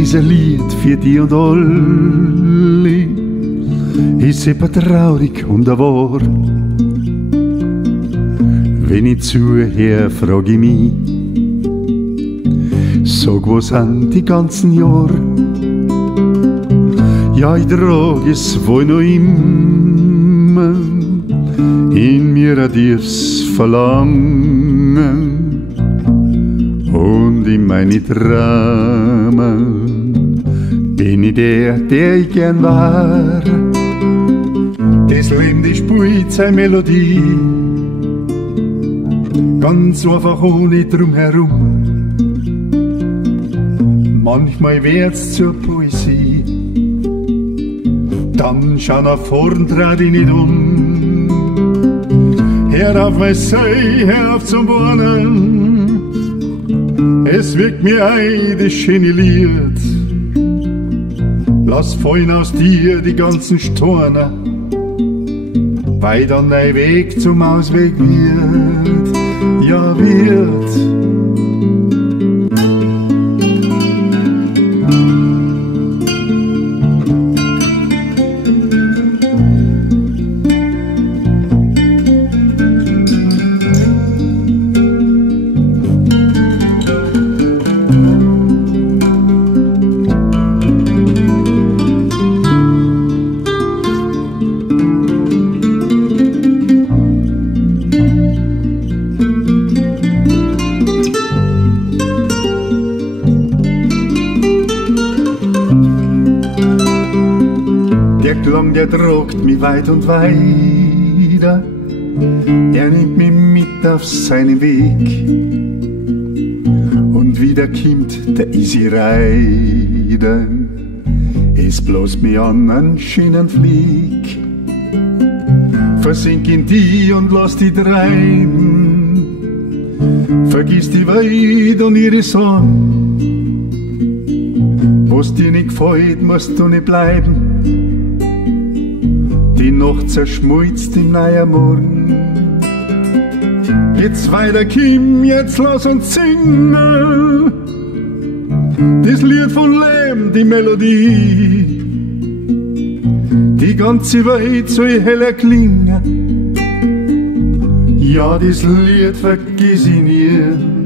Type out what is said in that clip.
Is ein Lied für die und alle, ist eben traurig und wahr. Wenn ich zuhöre, frage ich mich, sag, wo sind die ganzen Jahre? Ja, ich trage es wohl noch immer in mir ein tiefes Verlangen und in meine Träume bin ich der ich gern war. Das Leben, das spielt seine Melodie, ganz einfach ohne drumherum. Manchmal wird's zur Poesie, dann schau nach vorn, dreh dich nicht um. Hör auf mein Sei, hör auf zum Wohnen, es wirkt mir ein, das schöne Lied. Lass fallen aus dir die ganzen Storne, weil dann dein Weg zum Ausweg wird, ja wird. Der Klang, der tragt mich weit und weiter, er nimmt mich mit auf seinen Weg. Und wieder kommt der Easy Rider, es bloßt mich an einen schönen Flieg. Versink in die und lass die treiben, vergiss die Welt und ihre Sorgen. Was dir nicht gefällt, musst du nicht bleiben. Die Nacht zerschmolzt im neuen Morgen. Jetzt weiter, Kim, jetzt lass uns singen. Das Lied von Leben, die Melodie. Die ganze Welt soll heller klingen. Ja, das Lied vergiss ich nie.